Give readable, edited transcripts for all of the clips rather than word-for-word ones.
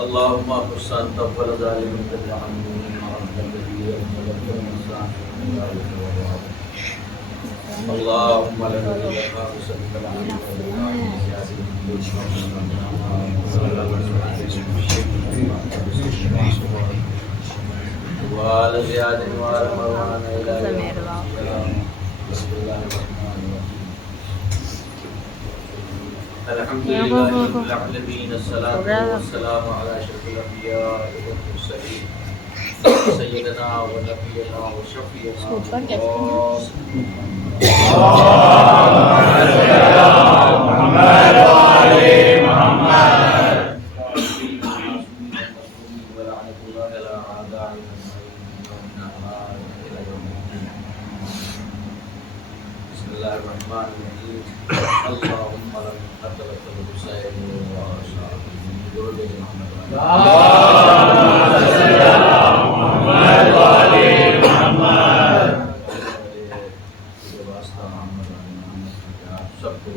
اللهم حسن تقبل ظالم اللهم لنا اللقاء وعلى زياد وعلى مروان إلى بسم الله الرحمن الرحيم الحمد لله رب العالمين الصلاة والسلام على أشرف الأنبياء والمرسلين سيدنا ونبينا وشفيعنا محمد وعلي محمد ولعنة الله على أعدائنا بسم الله الرحمن الرحيم اللهم لمن قتلت الحسين وأشار جرد محمد محمد وعلي محمد سب کو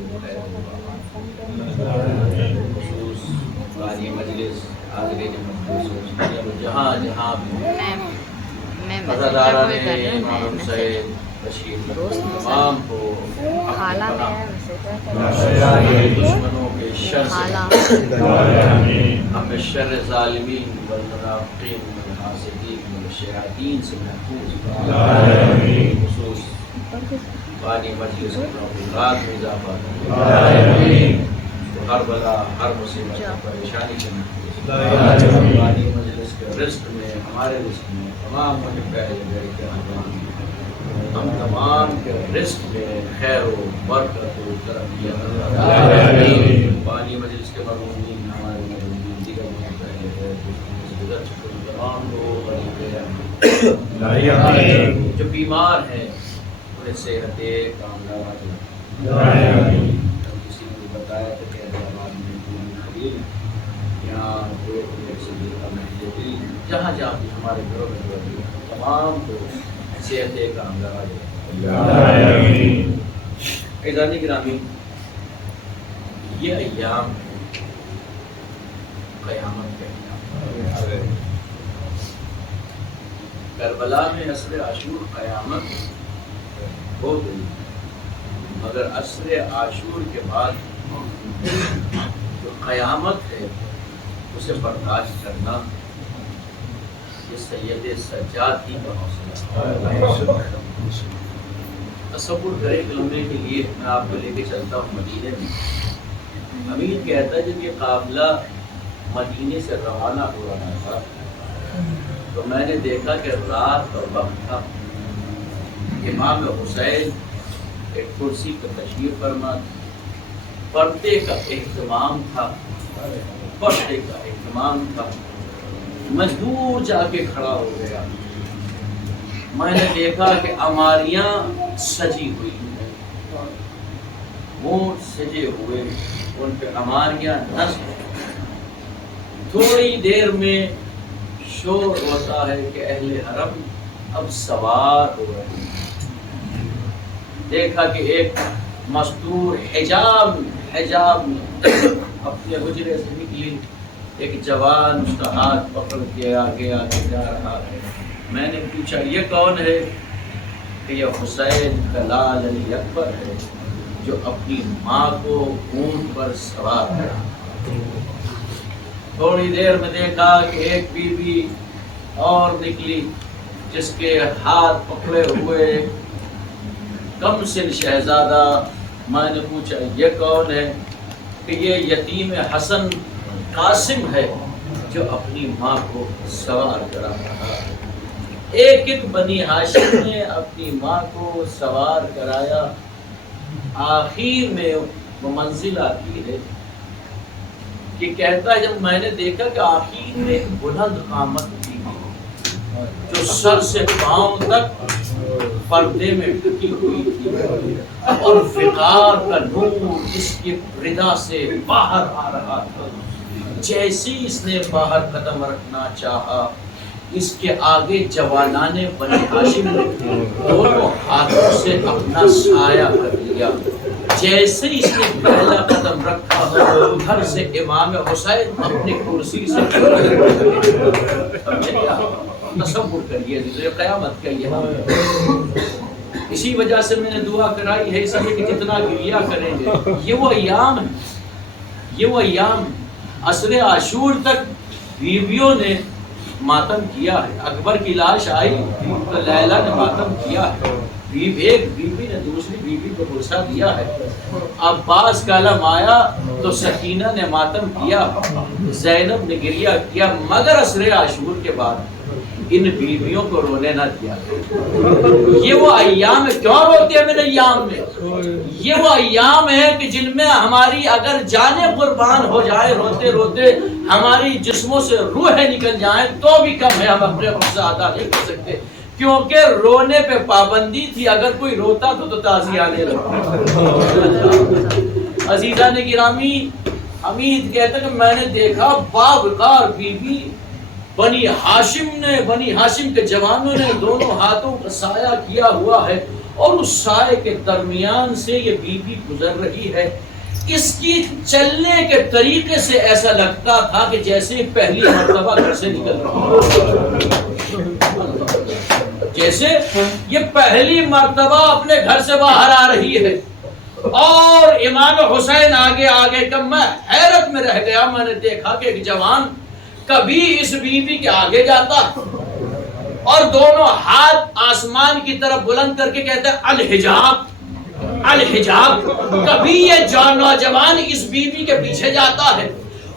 خصوص قاری مجلس حاضرین مجلس جہاں جہاں عزادارہ نے امام حسین بشیر تمام کو دشمنوں کے شر سے ہمیں شر ظالمین والمنافقین والحاسدین والشیاطین سے محفوظ خصوص بانی مجلس رات میں اضافہ ہر بلا ہر مصیبت پریشانی سے محفوظ بانی مجلس کے رزق میں ہمارے رزق میں تمام ہم تمام کے رزق میں خیر و برکت و ترقی بانی مجلس کے مرحومین ہمارے مرحومین دیگر گزر چکے تمام لوگ جو بیمار ہیں انہیں صحت کامیاب کسی نے بتایا تھا کہ حیدرآباد میں پوری خلیل یہاں جہاں جہاں بھی ہمارے گھروں میں تمام کو صحت کامیاب عزیزانی گرامی یہ ایام قیامت کے ایام کربلا میں عصر عاشور قیامت ہو گئی مگر عصر عاشور کے بعد جو قیامت ہے اسے برداشت کرنا یہ سید سجاد ہی کا حوصلہ تصور کرے کہ لمحے کے لیے میں آپ کو لے کے چلتا ہوں مدینے میں امین کہتا ہے جب یہ قافلہ مدینے سے روانہ ہو رہا تھا تو میں نے دیکھا کہ رات کا وقت تھا امام حسین ایک کرسی پر تشریف فرما پردے کا اہتمام تھا میں دور جا کے کھڑا ہو گیا میں نے دیکھا کہ عماریاں سجی ہوئی ہیں اونٹ سجے ہوئے ان پہ عماریاں نصب تھوڑی دیر میں شور ہوتا ہے کہ اہل حرم اب سوار ہو رہے ہیں دیکھا کہ ایک مستور حجاب میں اپنے حجرے سے نکلی ایک جوان اس کا ہاتھ پکڑ کے آگے جا رہا ہے میں نے پوچھا یہ کون ہے کہ یہ حسین کا لال علی اکبر ہے جو اپنی ماں کو اونٹ پر سوار ہے تھوڑی دیر میں دیکھا کہ ایک بیوی اور نکلی جس کے ہاتھ پکڑے ہوئے کم سن شہزادہ میں نے پوچھا یہ کون ہے کہ یہ یتیم حسن قاسم ہے جو اپنی ماں کو سوار کرا رہا ہے ایک ایک بنی ہاشم نے اپنی ماں کو سوار کرایا آخر میں وہ منزل آتی ہے کہ کہتا ہے جب میں نے دیکھا کہ آخر میں ایک بلند قامت تھی جو سر سے پاؤں تک پردے میں ڈھکی ہوئی تھی اور وقار کا نور اس کی ردا سے باہر آ رہا تھا جیسی اس نے باہر قدم رکھنا چاہا اس کے آگے جوانان بنی ہاشم نے دونوں ہاتھوں سے اپنا سایہ کر لیا. جیسے اس نے پہلا قدم رکھا گھر سے امام حسین اپنی کرسی سے تصور کریے قیامت کا یہ. اسی وجہ سے میں نے دعا کرائی ہے اس لیے کہ جتنا گریہ کریں گے یہ وہ ایام ہے، یہ وہ ایام عصر عاشور تک بیویوں نے ماتم کیا ہے. اکبر کی لاش آئی تو لیلا نے ماتم کیا ہے، ایک بیوی نے دوسری بیوی کو غصہ دیا ہے. عباس کا علم آیا تو سکینہ نے ماتم کیا، زینب نے گریہ کیا، مگر عصر عاشور کے بعد ان بیویوں کو رونے نہ دیا. یہ وہ ایام ہے. کیوں روتے ہیں میرے ایام میں؟ یہ وہ ایام ہے کہ جن میں ہماری اگر جانیں قربان ہو جائے روتے روتے، ہماری جسموں سے روحیں نکل جائیں تو بھی کم ہے، ہم اپنے حق سے ادا نہیں کر سکتے، کیونکہ رونے پہ پابندی تھی. اگر کوئی روتا تو تازی آنے لگتا. عزیزان گرامی، حمید کہتا کہ میں نے دیکھا باوقار بیوی بنی ہاشم کے جوانوں نے دونوں ہاتھوں کا سایہ کیا ہوا ہے، اور اس سائے کے درمیان سے یہ بیوی گزر رہی ہے. اس کی چلنے کے طریقے سے ایسا لگتا تھا کہ جیسے پہلی مرتبہ گھر سے نکل رہی ہے، جیسے یہ پہلی مرتبہ اپنے گھر سے باہر آ رہی ہے. اور امام حسین آگے آگے کم، میں حیرت میں رہ گیا. میں نے دیکھا کہ ایک جوان کبھی اس بیوی کے آگے جاتا اور دونوں ہاتھ آسمان کی طرف بلند کر کے کہتا ہے الحجاب الحجاب. کبھی یہ نوجوان اس بیوی کے پیچھے جاتا ہے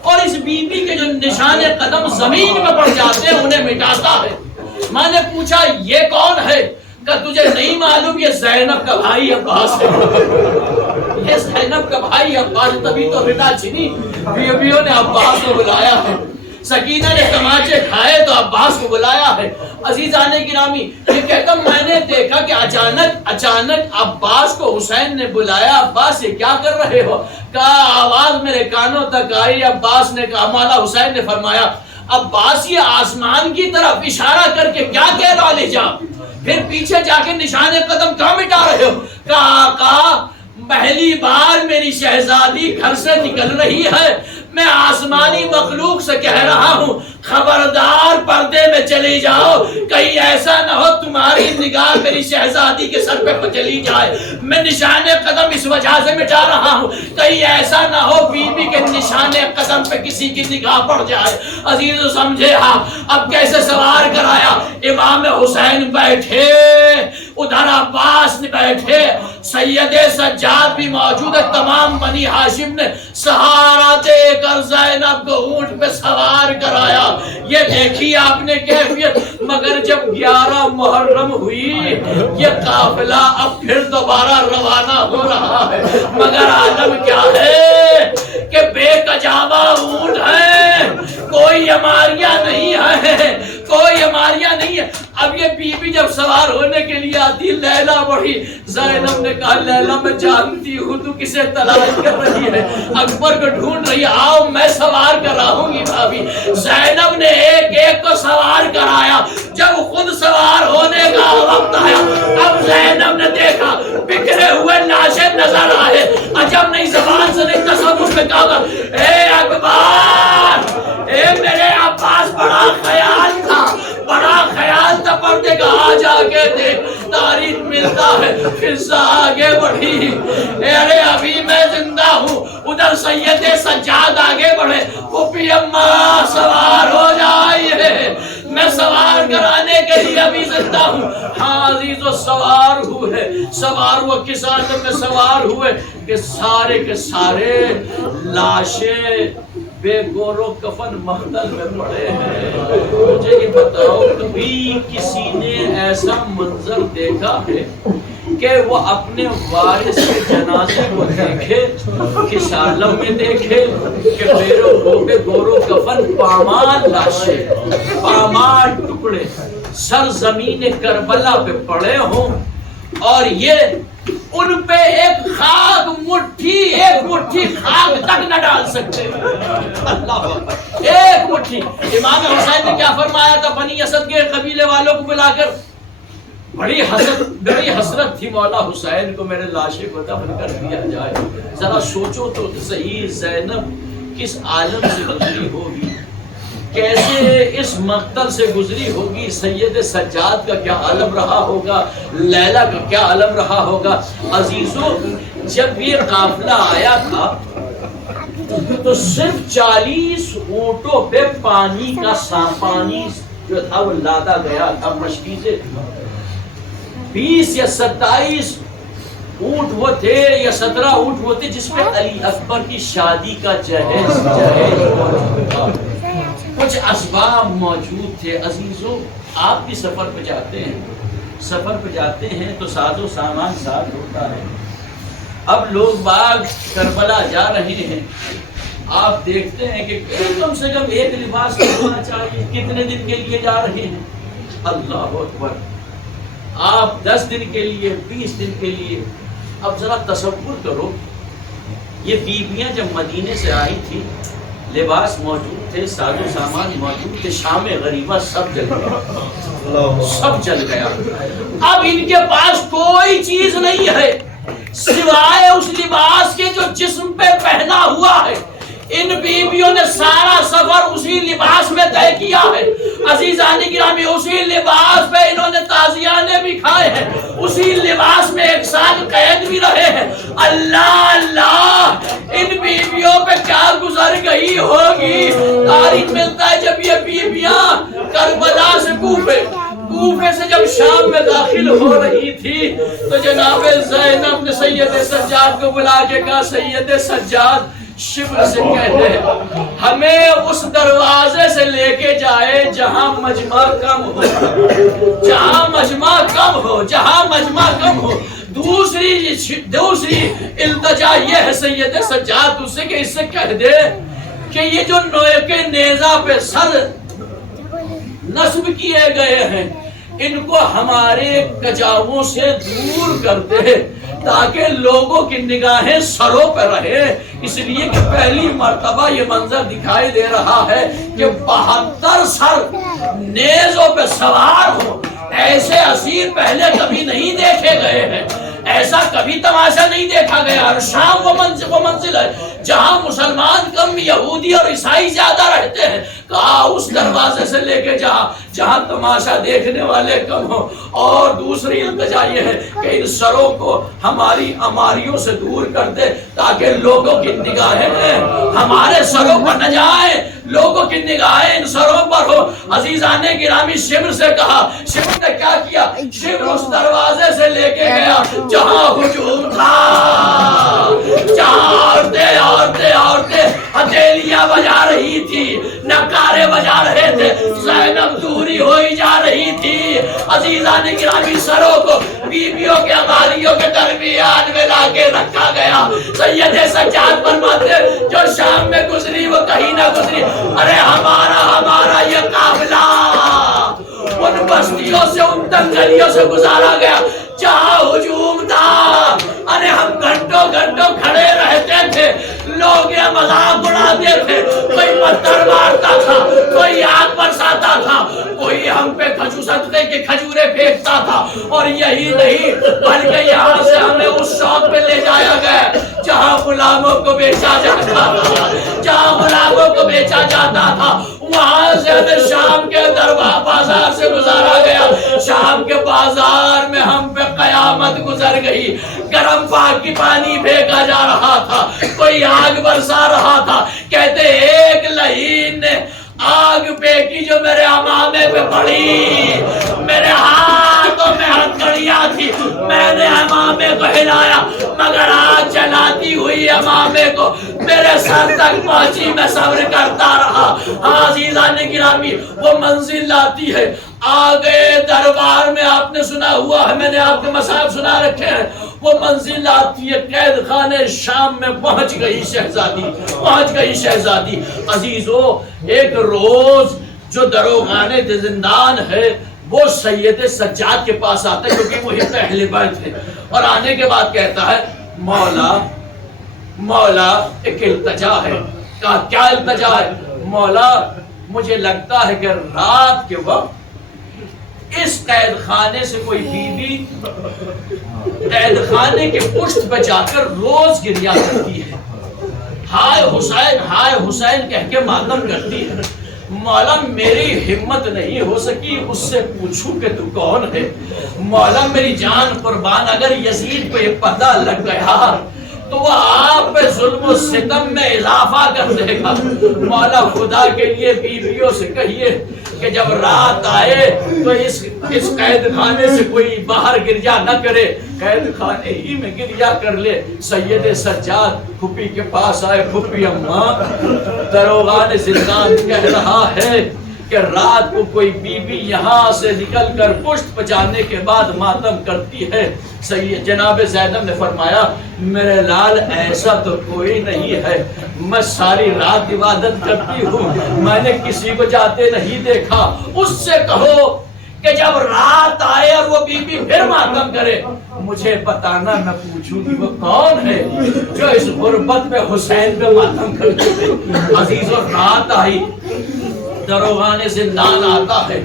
اور اس بیوی کے جو نشان قدم زمین میں پڑ جاتے ہیں انہیں مٹاتا ہے. میں نے پوچھا یہ کون ہے؟ کہ تجھے نہیں معلوم یہ زینب کا بھائی عباس ہے. یہ زینب کا بھائی عباس. تبھی تو ردا چھنی، بیویوں نے عباس کو بلایا ہے. سکینہ نے تماچے کھائے تو عباس کو بلایا ہے. عزیزان گرامی، یہ کہتا میں نے دیکھا کہ اچانک عباس کو حسین نے بلایا. عباس یہ کیا کر رہے ہو؟ کہا آواز میرے کانوں تک آئی. عباس نے کہا، مولا حسین نے فرمایا عباس یہ آسمان کی طرف اشارہ کر کے کیا کہہ رہا لے جا، پھر پیچھے جا کے نشان قدم کہاں مٹا رہے ہو؟ کہا آقا پہلی بار میری شہزادی گھر سے نکل رہی ہے، میں آسمانی مخلوق سے کہہ رہا ہوں خبردار پردے میں چلی جاؤ، کہیں ایسا نہ ہو تمہاری نگاہ میری شہزادی کے سر پہ چلی جائے. میں نشان قدم اس وجہ سے مٹا رہا ہوں کہیں ایسا نہ ہو بیوی کے نشان قدم پہ کسی کی نگاہ پڑ جائے. عزیز سمجھے ہاں اب کیسے سوار کرایا. امام حسین بیٹھے، ادھر عباس نے بیٹھے، سید سجاد بھی موجود ہے. تمام بنی ہاشم نے سہارا دے کر زینب کو اونٹ پہ سوار کرایا. یہ دیکھی آپ نے کیفیت. مگر جب 11 محرم ہوئی یہ قافلہ اب پھر دوبارہ روانہ ہو رہا ہے. مگر عالم کیا ہے کہ بے کجاوا اونٹ ہے، کوئی اماریاں نہیں ہے، کوئی اماریاں نہیں ہے. اب یہ بیوی جب سوار ہونے کے لیے آتی، لیلا بڑھی. زینب نے کہا لیلا میں جانتی ہوں تو کسے تلاش کر رہی ہے، اکبر کو ڈھونڈ رہی ہے، آؤ میں سوار کراؤں گی بھابھی. زینب نے ایک ایک کو سوار کرایا. جب خود سوار ہونے کا وقت آیا اب زینب نے دیکھا بکھرے ہوئے لاشیں نظر آئے. عجب نہیں زبان سے نہیں تصور میں کہا اے اکبر، اے میرے عباس بڑا خیال تھا، بڑا خیال تھا. پردے کا آج آگے دیکھ تاریخ ملتا ہے. قصہ آگے بڑھی، ارے ابھی میں زندہ ہوں. ادھر سید سجاد آگے بڑھے، پھوپھی اماں سوار ہو جائیے، میں سوار کرانے کے لیے ابھی زندہ ہوں. ہاں عزیزو سوار ہوئے، سوار وہ کس حالت میں سوار ہوئے کہ سارے کے سارے لاشیں بے گور و کفن مختل میں پڑے ہیں. مجھے یہ بتاؤ کبھی کسی نے ایسا منظر دیکھا ہے کہ وہ اپنے وارث کے جنازے کو دیکھے، کس عالم میں دیکھے کہ بے گور و کفن پامال لاشیں، پامال ٹکڑے سرزمین کربلا پہ پڑے ہوں، اور یہ ان پہ ایک مٹھی خاک تک نہ ڈال سکتے. ایک مٹھی. امام حسین نے کیا فرمایا تھا بنی اسد کے قبیلے والوں کو بلا کر؟ بڑی حسرت تھی مولا حسین کو میرے لاشے کو دفن کر دیا جائے. ذرا سوچو تو صحیح زینب کس عالم سے گزری ہوگی، کیسے اس مقتل سے گزری ہوگی. سید سجاد کا کیا عالم رہا ہوگا، لیلا کا کیا عالم رہا ہوگا. عزیزو جب یہ قافلہ آیا تھا تو صرف 40 اونٹوں پہ پانی جو تھا وہ لادا گیا تھا مشکی سے. 20 یا 27 اونٹ وہ تھے یا 17 اونٹ وہ تھے جس پہ علی اکبر کی شادی کا جہیز موجود تھا. کچھ اسباب موجود تھے. عزیزو آپ بھی سفر پہ جاتے ہیں تو ساز و سامان ساتھ ہوتا ہے. اب لوگ باغ کربلا جا رہے ہیں، آپ دیکھتے ہیں کہ کم سے کم ایک لباس ہونا چاہیے. کتنے دن کے لیے جا رہے ہیں؟ اللہ اکبر. آپ 10 دن کے لیے، 20 دن کے لیے. اب ذرا تصور کرو، یہ بیویاں جب مدینے سے آئی تھی لباس موجود تھے، ساز و سامان موجود تھے، شام غریبہ سب جل گیا. اب ان کے پاس کوئی چیز نہیں ہے سوائے اس لباس کے جو جسم پہ پہنا ہوا ہے. ان بیویوں نے سارا سفر اسی لباس میں طے کیا ہے. عزیزان گرامی اسی لباس پہ انہوں نے تازیانے بھی کھائے ہیں، اسی لباس میں 1 سال قید بھی رہے ہیں. اللہ اللہ ان بیویوں پہ کیا گزر گئی ہوگی. تاریخ ملتا ہے جب یہ بیویاں کربلا سے کوفے سے جب شام میں داخل ہو رہی تھی تو جناب زینب نے سید سجاد کو بلا کے کہا سید سجاد شبر سے کہتے ہیں ہمیں اس دروازے سے لے کے جائے جہاں مجمع کم ہو. دوسری التجا یہ ہے سید سجاد اس سے کہ اس سے کہہ دے کہ یہ جو نوے کے نیزہ پہ سر نصب کیے گئے ہیں ان کو ہمارے کجاووں سے دور کر دے تاکہ لوگوں کی نگاہیں سروں پہ رہے. اس لیے کہ پہلی مرتبہ یہ منظر دکھائی دے رہا ہے کہ 72 سر نیزوں پہ سوار ہو. ایسے اسیر پہلے کبھی نہیں دیکھے گئے ہیں، ایسا کبھی تماشا نہیں دیکھا گیا. اور شام وہ منزل ہے جہاں مسلمان کم، یہودی اور عیسائی زیادہ رہتے ہیں. کہا اس دروازے سے لے کے جہاں تماشا دیکھنے والے کم ہو. اور دوسری التجا یہ ہے کہ ان سروں کو ہماری اماریوں سے دور کر دے تاکہ لوگوں کی نگاہیں ہمارے سروں پر نہ جائیں، لوگوں کی نگاہیں ان سروں پر ہو. عزیزان گرامی شمر سے کہا. شمر نے کیا کیا؟ شمر اس دروازے سے لے کے گیا جہاں ہجوم تھا، جہاں عورتیں ہتھیلیاں بجا رہی تھی، نکارے بجا رہے تھے. زینب دوری ہوئی جا رہی تھی. عزیزان گرامی سروں کو بیویوں کے اماریوں کے درمیان میں لا کے رکھا گیا. سید سجاد فرماتے جو شام میں گزری وہ کہیں نہ گزری. ارے ہمارا یہ قافلہ ان بستیوں سے، ان تنگلیوں سے گزارا گیا جہاں ہجوم تھا. ارے ہم گھنٹوں کھڑے رہتے تھے، لوگ یہ مذاق اڑاتے تھے. کوئی پتھر مارتا تھا، کوئی آگ برساتا تھا، کوئی ہم پہ صدقے کی کھجوریں پھینکتا تھا. اور یہی نہیں بلکہ یہاں سے ہمیں اس شوق پہ لے جایا گیا جہاں غلاموں کو بیچا جاتا تھا. وہاں سے ہمیں شام کے بازار سے گزارا گیا. شام کے بازار میں ہم پہ قیامت گزر گئی. گرم پاک کی پانی پھینکا جا رہا تھا، کوئی آگ برسا رہا تھا. کہتے ایک لعین نے آگ پھینکی جو میرے امامے پہ پڑی. میرے ہاتھوں میں ہتھکڑیاں تھی، میں نے امامے کو ہلایا مگر آگ جلاتی ہوئی امامے کو میرے سر تک پہنچی. میں صبر کرتا رہا. عزیزان گرامی وہ منزل لاتی ہے آگے دربار میں. آپ نے سنا ہوا ہے، میں نے آپ کے مصاحف سنا رکھے ہیں. وہ منزل آتی ہے قید خانے شام میں پہنچ گئی شہزادی. عزیزو ایک روز جو دروغان زندان ہے وہ سید سجاد کے پاس آتا ہے کیونکہ وہی تو اہل بیت تھے، اور آنے کے بعد کہتا ہے مولا مولا ایک التجا ہے. کہا کیا التجا ہے؟ مولا مجھے لگتا ہے کہ رات کے وقت اس قید خانے سے کوئی بیوی قید خانے کے پشت پہ جا کر روز گریا کرتی ہے، ہائے حسین کہہ کے ماتم کرتی ہے. مولا میری ہمت نہیں ہو سکی اس سے پوچھوں کہ تو کون ہے. مولا میری جان قربان، اگر یزید کو یہ پتہ لگ گیا تو وہ آپ پہ ظلم و ستم میں اضافہ کر دے گا. مولا خدا کے لیے بیویوں سے کہیے کہ جب رات آئے تو اس قید خانے سے کوئی باہر گریا نہ کرے، قید خانے ہی میں گریا کر لے. سید سجاد پھوپھی کے پاس آئے. پھوپھی اماں، دروغان زندان کہہ رہا ہے کہ رات کو کوئی بیوی یہاں سے نکل کر پشت پہ جانے کے بعد ماتم کرتی ہے. سید جناب زینب نے فرمایا میرے لال ایسا تو کوئی نہیں ہے، میں ساری رات عبادت کرتی ہوں، میں نے کسی کو جاتے نہیں دیکھا. اس سے کہو کہ جب رات آئے اور وہ بیوی پھر ماتم کرے مجھے بتانا، میں پوچھوں گی وہ کون ہے جو اس غربت میں حسین پہ ماتم کرتے تھے. عزیزو رات آئی، دروغان زندان آتا ہے.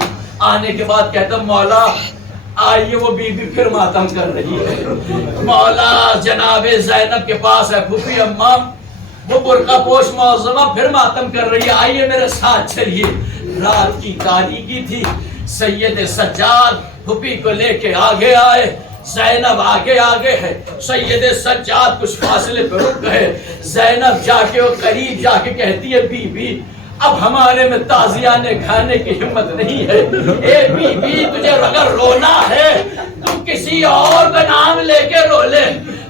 آنے کے بعد کہتا مولا آئیے وہ بیوی پھر ماتم کر رہی ہے. مولا جناب زینب کے پاس ہے. پھوپھی اماں وہ برقع پوش معظمہ پھر ماتم کر رہی ہے، آئیے میرے ساتھ چلیے. رات کی تاریکی تھی. سید سجاد پھوپھی کو لے کے آگے آئے، زینب آگے آگے ہے. سید سجاد کچھ فاصلے پہ رک گئے. زینب جا کے اور قریب جا کے کہتی ہے بی بی اب ہمارے میں تازیانے کھانے کی ہمت نہیں ہے. اے بی بی تجھے اگر رونا ہے تو کسی اور کا نام لے کے رو لے.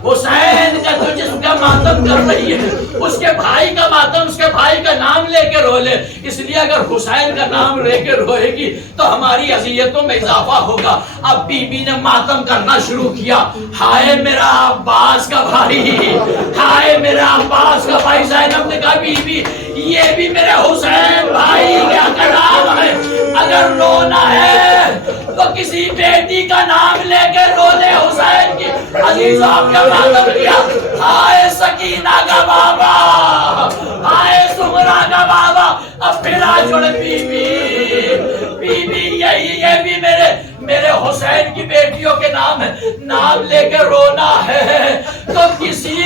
حسین کا تو جس کا ماتم کر رہی ہے اس کے بھائی کا ماتم اس کے بھائی کا نام لے کے رو لے. اس لیے اگر حسین کا نام لے کے روئے گی تو ہماری اذیتوں میں اضافہ ہوگا. اب بی بی نے ماتم کرنا شروع کیا. ہائے میرا عباس کا بھائی، ہائے میرا عباس کا بھائی. زینب نے کہا بی بی یہ بھی میرے حسین بھائی کا نام ہے، اگر رونا ہے تو کسی بیٹی کا نام لے کے رو لے حسین کی. عزیز آپ کا ماتم کیا. ہائے سکینہ کا بابا، ہائے سمرہ کا بابا. اب پھر آ چھوڑے بی بی یہ بھی میرے حسین کی بیٹیوں کے نام ہے، نام لے کے رونا ہے تو کسی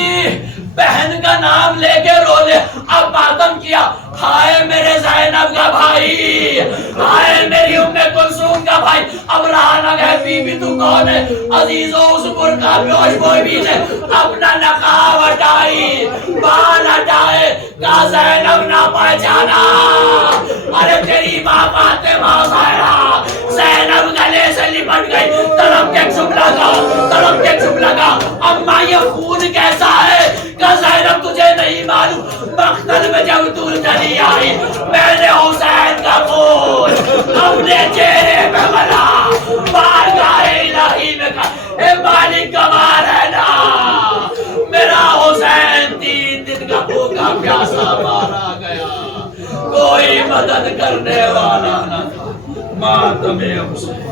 بہن کا نام لے کے رو لے. اب ماتم کیا. ہائے میرے زینب کا بھائی، ہائے میری ام کلثوم کا بھائی. اب رہا نہ گئے بی بی تو کون ہے. عزیزو اس برقع پوش بوئی بھی نے اپنا نقاب ہٹائی، بال ہٹائے. کہا زینب نہ پہچانا، ارے تیری ماں فاطمہ زہرا. زینب گلے سے لپٹ گئی. تڑپ کے چپ لگا. اماں یہ خون کیسا ہے؟ کہ زینب تجھے نہیں معلوم، مقتل میں جب تو چلی آئی میں نے حسین کا خون اپنے چہرے پہ بنا. بارگاہ الہی میں کہا اے مالک کمال ہے نا، میرا حسین 3 دن کا بھوکا پیاسا مارا گیا، کوئی مدد کرنے والا نہ تھا. ماتم حسین.